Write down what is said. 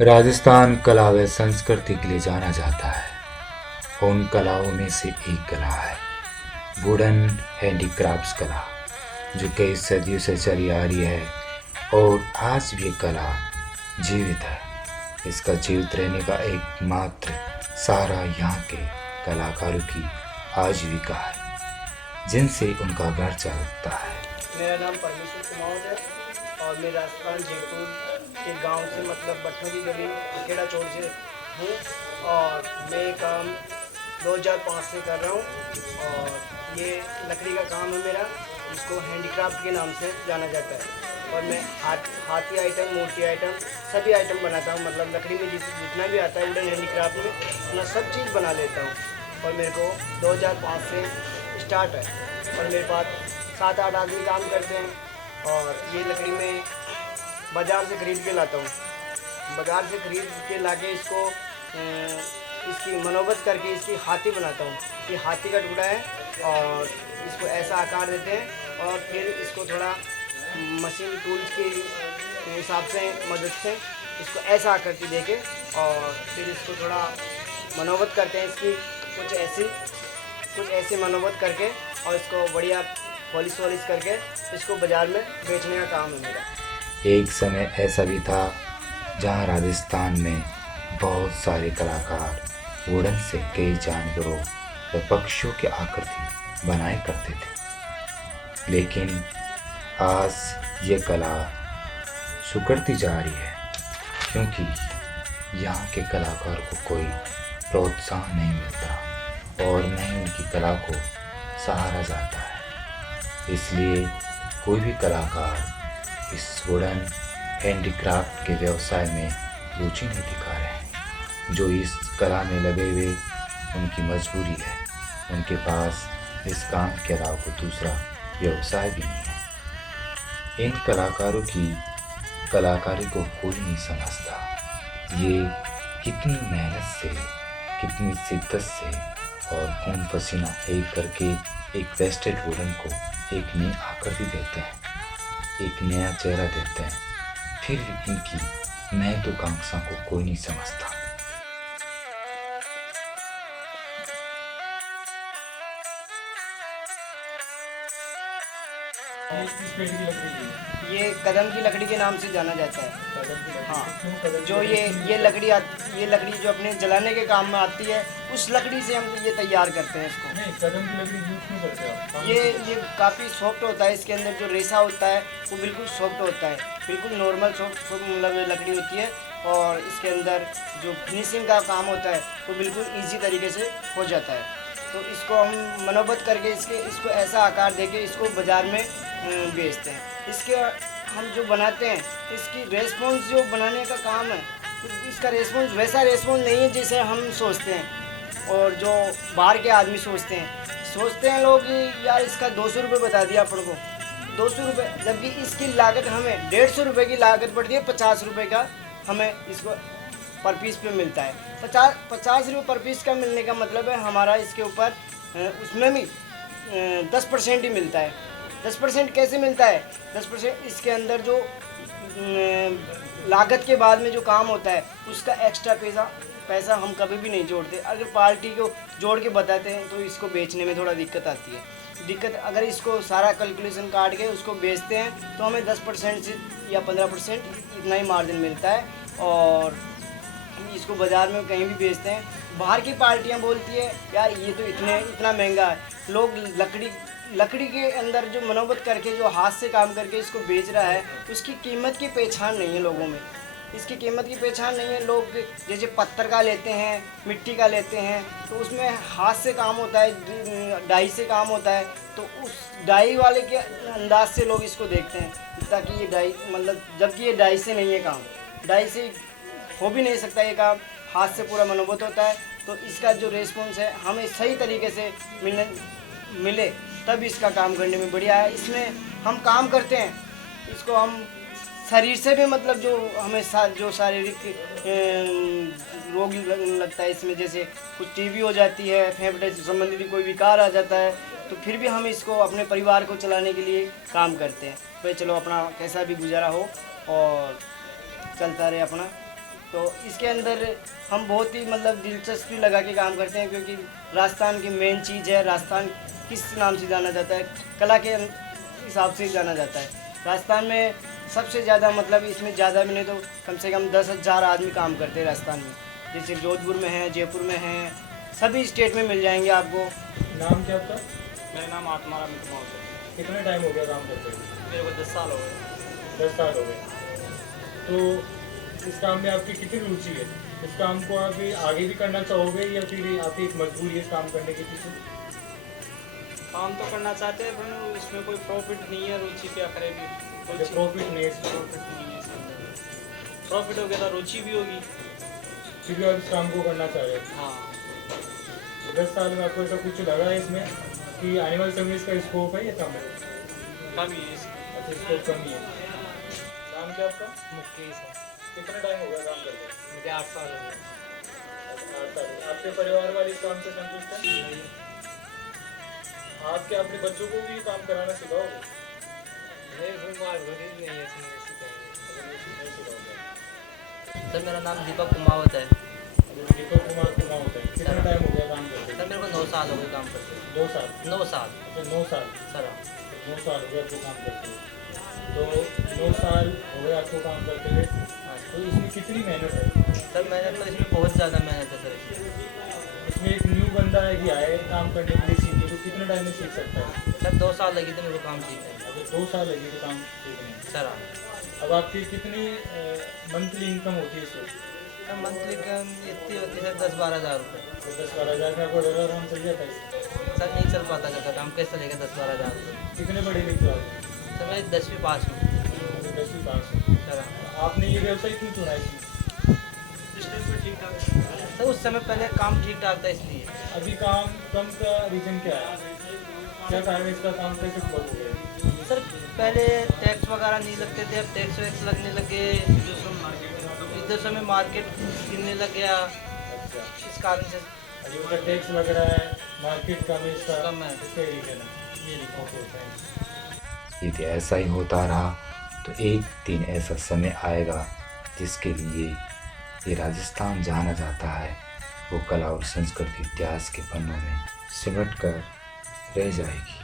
राजस्थान कला व संस्कृति के लिए जाना जाता है। उन कलाओं में से एक कला है वुडन हैंडीक्राफ्ट्स कला, जो कई सदियों से चली आ रही है और आज भी ये कला जीवित है। इसका जीवित रहने का एकमात्र सहारा यहाँ के कलाकारों की आजीविका है, जिनसे उनका घर चलता है। मेरा नाम परमेश्वर कुमार है और मैं राजस्थान जयपुर के गांव से मतलब भट्टों की गली खेड़ा चौड़ से हूँ और मैं काम 2005 से कर रहा हूँ और ये लकड़ी का काम है मेरा, इसको हैंडीक्राफ्ट के नाम से जाना जाता है। और मैं हाथी आइटम, मूर्ति आइटम, सभी आइटम बनाता हूँ। मतलब लकड़ी में जितना भी आता है वुडन हैंडीक्राफ्ट में मैं सब चीज़ बना लेता हूँ। और मेरे को 2005 से स्टार्ट है और मेरे पास 7-8 आदमी काम करते हैं। और ये लकड़ी में बाज़ार से ख़रीद के लाता हूँ। बाज़ार से ख़रीद के लाके इसको इसकी मनोबत करके इसकी हाथी बनाता हूँ। ये हाथी का टुकड़ा है और इसको ऐसा आकार देते हैं और फिर इसको थोड़ा मशीन टूल्स के हिसाब से मदद से इसको ऐसा आकृति देके और फिर इसको थोड़ा मनोबत करते हैं। इसकी कुछ ऐसी मनोबत करके और इसको बढ़िया पॉलिश वॉलिश करके इसको बाज़ार में बेचने का काम है मेरा। एक समय ऐसा भी था जहाँ राजस्थान में बहुत सारे कलाकार वुडन से कई जानवरों व पक्षियों की आकृति बनाए करते थे, लेकिन आज ये कला सुकड़ती जा रही है क्योंकि यहाँ के कलाकार को कोई प्रोत्साहन नहीं मिलता और न ही उनकी कला को सहारा जाता है। इसलिए कोई भी कलाकार इस वुडन हैंडीक्राफ्ट के व्यवसाय में रुचि नहीं दिखा रहे हैं। जो इस कला में लगे हुए उनकी मजबूरी है, उनके पास इस काम के अलावा कोई दूसरा व्यवसाय भी नहीं है। इन कलाकारों की कलाकारी को कोई नहीं समझता। ये कितनी मेहनत से, कितनी शिद्दत से और खून पसीना एक करके एक वेस्टेड वुडन को एक नई आकृति देते हैं, एक नया चेहरा देते हैं, फिर भी इनकी महत्वाकांक्षा को कोई नहीं समझता। ये कदम की लकड़ी के नाम से जाना जाता है। हाँ, जो ये लकड़ी जो अपने जलाने के काम में आती है, उस लकड़ी से हम ये तैयार करते हैं इसको। नहीं, कदम की लकड़ी यूज क्यों करते हैं आप? ये काफ़ी सॉफ्ट होता है। इसके अंदर जो रेशा होता है वो बिल्कुल सॉफ्ट होता है, बिल्कुल नॉर्मल सॉफ्ट मतलब लकड़ी होती है। और इसके अंदर जो फिनिशिंग का काम होता है वो बिल्कुल ईजी तरीके से हो जाता है। तो इसको हम मनोबत करके इसको ऐसा आकार देके इसको बाज़ार में बेचते हैं। इसके हम जो बनाते हैं इसकी रेस्पॉन्स जो बनाने का काम है, तो इसका रेस्पॉन्स वैसा रेस्पॉन्स नहीं है जैसे हम सोचते हैं और जो बाहर के आदमी सोचते हैं लोग कि यार इसका 200 रुपये बता दिया अपन को, 200 रुपये, जबकि इसकी लागत हमें 150 रुपये की लागत पड़ती है। 50 रुपये का हमें इसको पर पीस पे मिलता है। 50 रुपये पर पीस का मिलने का मतलब है हमारा इसके ऊपर उसमें भी 10% ही मिलता है। 10% कैसे मिलता है? 10% इसके अंदर जो लागत के बाद में जो काम होता है उसका एक्स्ट्रा पैसा हम कभी भी नहीं जोड़ते। अगर पार्टी को जोड़ के बताते हैं तो इसको बेचने में थोड़ा दिक्कत आती है। अगर इसको सारा कैलकुलेशन काट के उसको बेचते हैं तो हमें 10% से या 15% इतना ही मार्जिन मिलता है और इसको बाज़ार में कहीं भी बेचते हैं। बाहर की पार्टियां बोलती है यार ये तो इतना महंगा है। लोग लकड़ी के अंदर जो मनोबत करके जो हाथ से काम करके इसको बेच रहा है उसकी कीमत की पहचान नहीं है लोगों में। इसकी कीमत की पहचान नहीं है। लोग जैसे पत्थर का लेते हैं, मिट्टी का लेते हैं, तो उसमें हाथ से काम होता है, डाई से काम होता है, तो उस डाई वाले के अंदाज से लोग इसको देखते हैं ताकि ये डाई मतलब, जबकि ये डाई से नहीं है काम, डाई से हो भी नहीं सकता ये काम, हाथ से पूरा मनोबत होता है। तो इसका जो रेस्पॉन्स है हमें सही तरीके से मिले तब इसका काम करने में बढ़िया है। इसमें हम काम करते हैं, इसको हम शरीर से भी मतलब जो हमें जो शारीरिक रोग लगता है इसमें, जैसे कुछ टीबी हो जाती है, फेफड़े से संबंधित कोई विकार आ जाता है, तो फिर भी हम इसको अपने परिवार को चलाने के लिए काम करते हैं। भाई चलो अपना कैसा भी गुजारा हो और चलता रहे अपना। तो इसके अंदर हम बहुत ही मतलब दिलचस्पी लगा के काम करते हैं, क्योंकि राजस्थान की मेन चीज़ है। राजस्थान किस नाम से जाना जाता है? कला के हिसाब से जाना जाता है। राजस्थान में सबसे ज़्यादा मतलब इसमें ज़्यादा भी नहीं तो कम से कम 10,000 आदमी काम करते हैं राजस्थान में। जैसे जोधपुर में है, जयपुर में है, सभी स्टेट में मिल जाएंगे आपको। नाम क्या आपका? मेरा नाम आत्माराम कुमार है। कितना टाइम हो गया काम करते हुए? मेरे को 10 साल हो गए। 10 साल हो गए। तो इस काम में आपकी कितनी रुचि है? इस काम को आप आगे भी करना चाहोगे या फिर आपकी एक मजबूरी है इस काम करने के पीछे? काम तो करना चाहते हैं पर इसमें कोई प्रॉफिट नहीं है, रुचि क्या करेगी? प्रॉफिट नहीं है इसमें। प्रॉफिट नहीं है इसके अंदर। प्रॉफिट हो गया तो रुचि भी होगी। फिर भी आप इस काम को करना चाह रहे हो। हाँ, 10 साल में आपको ऐसा कुछ लगा है इसमें कि आने वाले समय में इसका स्कोप है या कम है? कम ही है इसका। अच्छा, स्कोप कम ही है। नाम क्या आपका? मुकेश है। कितना टाइम हो गया काम करते हुए? मुझे 8 साल हो गए। 8 साल। आपके परिवार वाले इस काम से संतुष्ट हैं? आपके अपने बच्चों को भी ये काम कराना सिखाओगे? नहीं, फिर बात हो रही नहीं है इसमें ऐसी कहीं। नहीं सिखाओगे। सर मेरा नाम दीपक कुमावत है। दीपक कुमार कुमार होता है। कितना टाइम हो गया काम करते सर मेरे को 9 साल हो गए काम करते हुए। 2 साल। 9 साल। अच्छा, 9 साल। सर 9 साल हो गए आपको काम करते हुए। तो 9 साल हो गए आपको काम करते हुए। हाँ तो इसमें कितनी मेहनत है? सर मेहनत तो इसमें बहुत ज़्यादा मेहनत है सर इसमें। इसमें एक न्यू बंदा है कि आए काम करने के लिए सीखे तो कितने टाइम में सीख सकता है? सर 2 साल लगी थी मेरे को काम सीखने में। अगर 2 साल लगे तो काम सीखने में। सर अब आपकी कितनी मंथली इनकम होती है इससे? सर मंथली इतनी होती है सर 10-12 हज़ार रुपये। तो 10-12 हज़ार में आपको डर आराम चल जाता है इससे? सर नहीं चल पाता सर काम, कैसे चलेगा 10-12 हज़ार रुपये? कितने पढ़े लिखे हो आप? सर मैं 10वीं पास हूँ। 10वीं पास हो। सर आपने ये व्यवसाय क्यों चुना इसमें? इस टाइम पर ठीक ठाक है। सर उस समय पहले काम ठीक ठाक था इसलिए। अभी काम कम का रीज़न क्या है? क्या कारण है इसका काम कैसे फ्लॉप हो गया? सर पहले टैक्स वगैरह नहीं लगते थे, अब टैक्स वैक्स लगने लगे। इधर समय मार्केट गिरने लग गया, अच्छा, इस कारण से अभी उनका टैक्स लग रहा है, मार्केट कम है इसका, कम है। इसका रीज़न है। ये नहीं। Okay, thanks. यदि ऐसा ही होता रहा तो एक दिन ऐसा समय आएगा जिसके लिए ये राजस्थान जाना जाता है, वो कला और संस्कृति इतिहास के पन्नों में सिमट कर रह जाएगी।